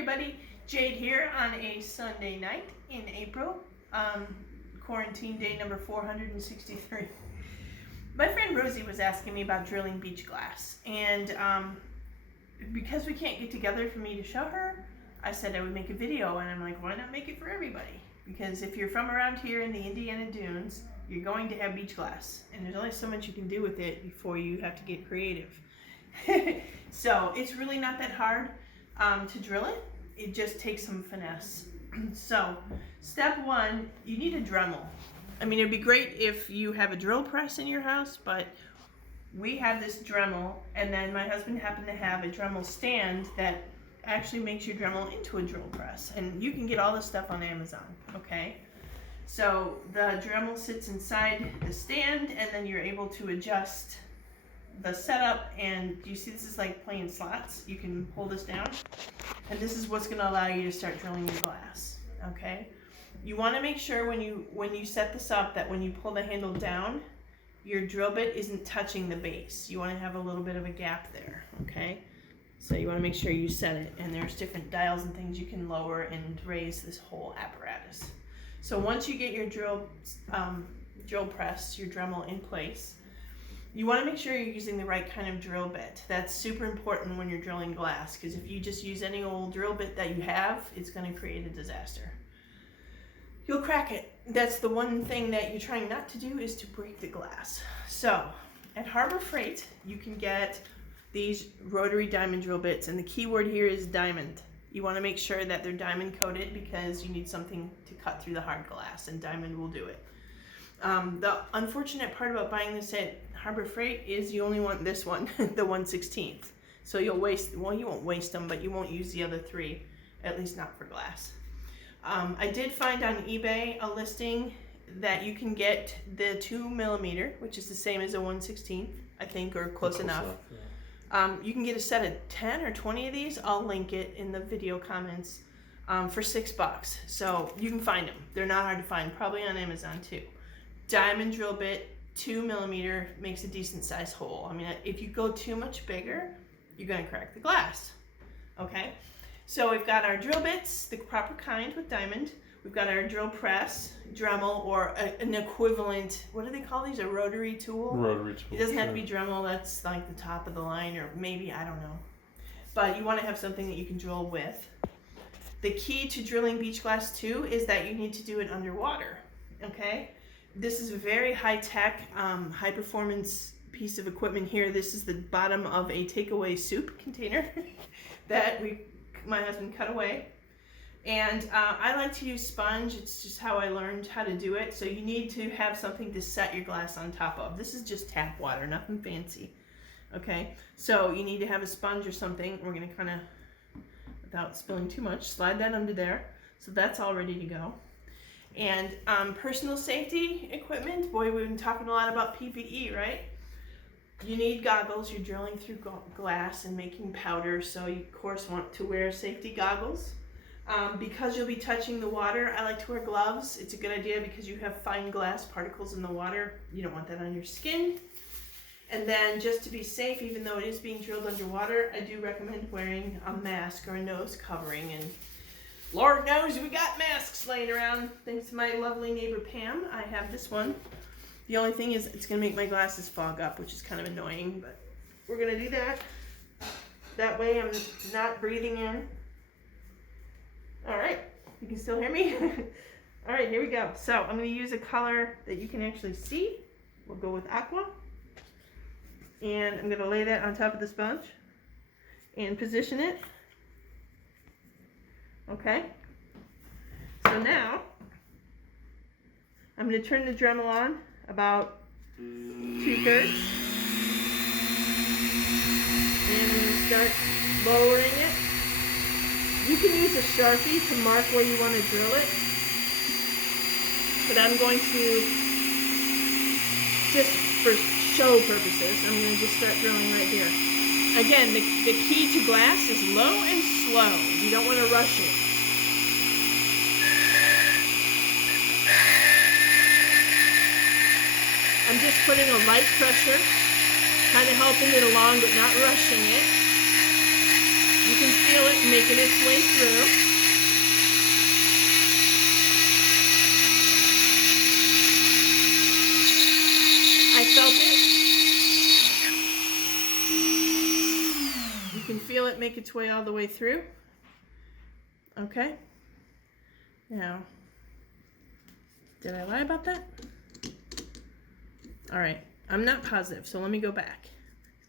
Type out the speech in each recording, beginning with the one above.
everybody, Jade here on a Sunday night in April, quarantine day number 463. My friend Rosie was asking me about drilling beach glass, and because we can't get together for me to show her, I said I would make a video, and I'm like, why not make it for everybody? Because if you're from around here in the Indiana Dunes, you're going to have beach glass, and there's only so much you can do with it before you have to get creative. So it's really not that hard to drill it. It just takes some finesse. So step one, you need a Dremel. I mean, it'd be great if you have a drill press in your house, but we have this Dremel, and then my husband happened to have a Dremel stand that actually makes your Dremel into a drill press, and you can get all this stuff on Amazon, okay? So the Dremel sits inside the stand, and then you're able to adjust the setup. And you see, this is like playing slots. You can pull this down, and this is what's going to allow you to start drilling your glass, okay? You want to make sure when you set this up that when you pull the handle down, your drill bit isn't touching the base. You want to have a little bit of a gap there, okay? So you want to make sure you set it, and there's different dials and things you can lower and raise this whole apparatus. So once you get your drill press, your Dremel in place, you want to make sure you're using the right kind of drill bit. That's super important when you're drilling glass, because if you just use any old drill bit that you have, it's going to create a disaster. You'll crack it. That's the one thing that you're trying not to do, is to break the glass. So at Harbor Freight, you can get these rotary diamond drill bits, and the key word here is diamond. You want to make sure that they're diamond coated, because you need something to cut through the hard glass, and diamond will do it. The unfortunate part about buying this at Harbor Freight is you only want this one, the 1/16. So you'll waste, well, you won't waste them, but you won't use the other three, at least not for glass. I did find on eBay a listing that you can get the 2mm, which is the same as a 1/16, I think, or close enough. Yeah. You can get a set of 10 or 20 of these. I'll link it in the video comments, for $6. So you can find them. They're not hard to find, probably on Amazon too. Diamond drill bit, 2mm, makes a decent sized hole. I mean, if you go too much bigger, you're gonna crack the glass, okay? So we've got our drill bits, the proper kind with diamond. We've got our drill press, Dremel, or an equivalent, what do they call these, a rotary tool? Rotary tool. It doesn't have to be Dremel, that's like the top of the line, or maybe, I don't know. But you wanna have something that you can drill with. The key to drilling beach glass too is that you need to do it underwater, okay? This is a very high-tech, high-performance piece of equipment here. This is the bottom of a takeaway soup container that my husband cut away. And I like to use sponge. It's just how I learned how to do it. So you need to have something to set your glass on top of. This is just tap water, nothing fancy. Okay, so you need to have a sponge or something. We're gonna kind of, without spilling too much, slide that under there. So that's all ready to go. And personal safety equipment, boy, we've been talking a lot about PPE, right? You need goggles. You're drilling through glass and making powder, so you of course want to wear safety goggles. Because you'll be touching the water, I like to wear gloves. It's a good idea because you have fine glass particles in the water. You don't want that on your skin. And then just to be safe, even though it is being drilled underwater, I do recommend wearing a mask or a nose covering. And Lord knows we got masks laying around. Thanks to my lovely neighbor Pam, I have this one. The only thing is it's gonna make my glasses fog up, which is kind of annoying, but we're gonna do that. That way I'm not breathing in. All right, you can still hear me? All right, here we go. So I'm gonna use a color that you can actually see. We'll go with aqua. And I'm gonna lay that on top of the sponge and position it. Okay, so now I'm going to turn the Dremel on about 2/3, and I'm going to start lowering it. You can use a Sharpie to mark where you want to drill it, but I'm going to, just for show purposes, I'm going to just start drilling right here. Again, the key to glass is low and slow. You don't want to rush it. I'm just putting a light pressure, kind of helping it along but not rushing it. You can feel feel it making its way through. I felt it. You can feel it make its way all the way through. Okay. Now, did I lie about that? All right. I'm not positive, so let me go back.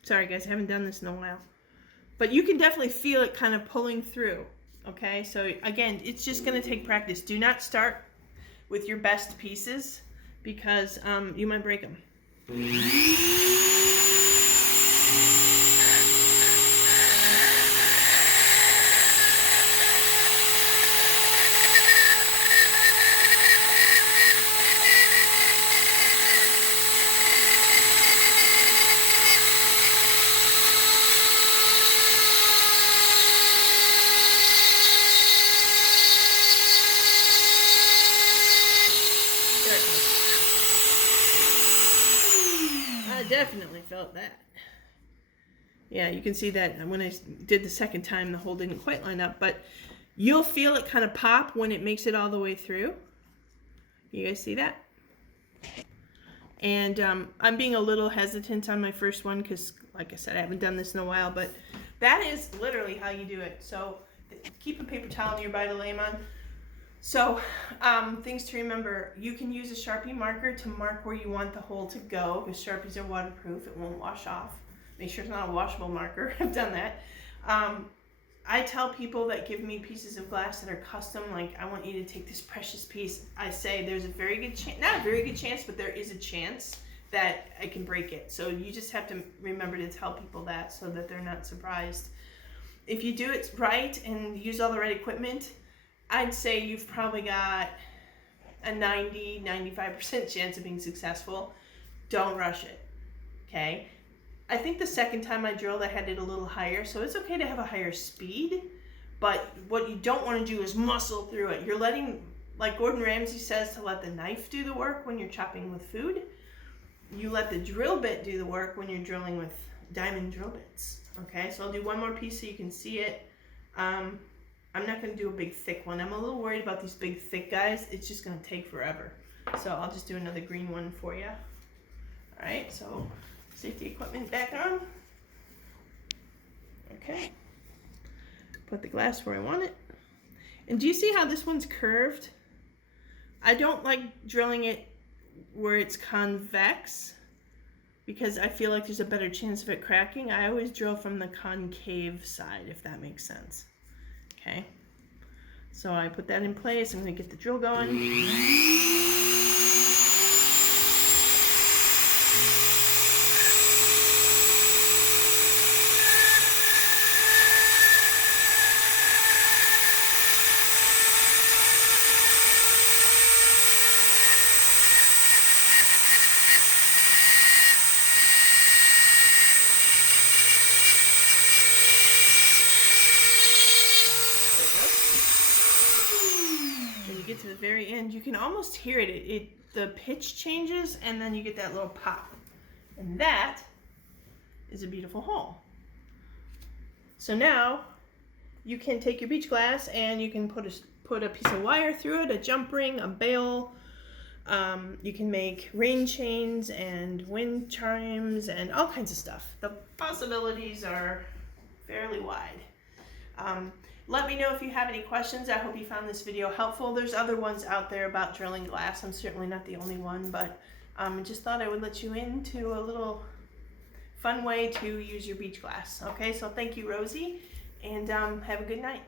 Sorry, guys, I haven't done this in a while. But you can definitely feel it kind of pulling through. Okay, so again, it's just going to take practice. Do not start with your best pieces because you might break them. I definitely felt that. Yeah, you can see that when I did the second time, the hole didn't quite line up, but you'll feel it kind of pop when it makes it all the way through. You guys see that? And I'm being a little hesitant on my first one because, like I said, I haven't done this in a while, but that is literally how you do it. So keep a paper towel nearby to lay them on. So things to remember, you can use a Sharpie marker to mark where you want the hole to go because Sharpies are waterproof, it won't wash off. Make sure it's not a washable marker. I've done that. I tell people that give me pieces of glass that are custom, like I want you to take this precious piece. I say there's a very good chance, not a very good chance, but there is a chance that I can break it. So you just have to remember to tell people that so that they're not surprised. If you do it right and use all the right equipment, I'd say you've probably got a 90-95% chance of being successful. Don't rush it, okay? I think the second time I drilled, I had it a little higher, so it's okay to have a higher speed, but what you don't want to do is muscle through it. You're letting, like Gordon Ramsay says, to let the knife do the work when you're chopping with food. You let the drill bit do the work when you're drilling with diamond drill bits, okay? So I'll do one more piece so you can see it. I'm not going to do a big thick one. I'm a little worried about these big thick guys. It's just going to take forever. So I'll just do another green one for you. All right, so safety equipment back on. Okay. Put the glass where I want it. And do you see how this one's curved? I don't like drilling it where it's convex because I feel like there's a better chance of it cracking. I always drill from the concave side, if that makes sense. Okay, so I put that in place. I'm going to get the drill going. To the very end, you can almost hear it. The pitch changes and then you get that little pop, and that is a beautiful hole. So now you can take your beach glass and you can put a piece of wire through it, a jump ring, a bail. You can make rain chains and wind chimes and all kinds of stuff. The possibilities are fairly wide. Let me know if you have any questions. I hope you found this video helpful. There's other ones out there about drilling glass. I'm certainly not the only one, but I just thought I would let you into a little fun way to use your beach glass. Okay, so thank you, Rosie, and have a good night.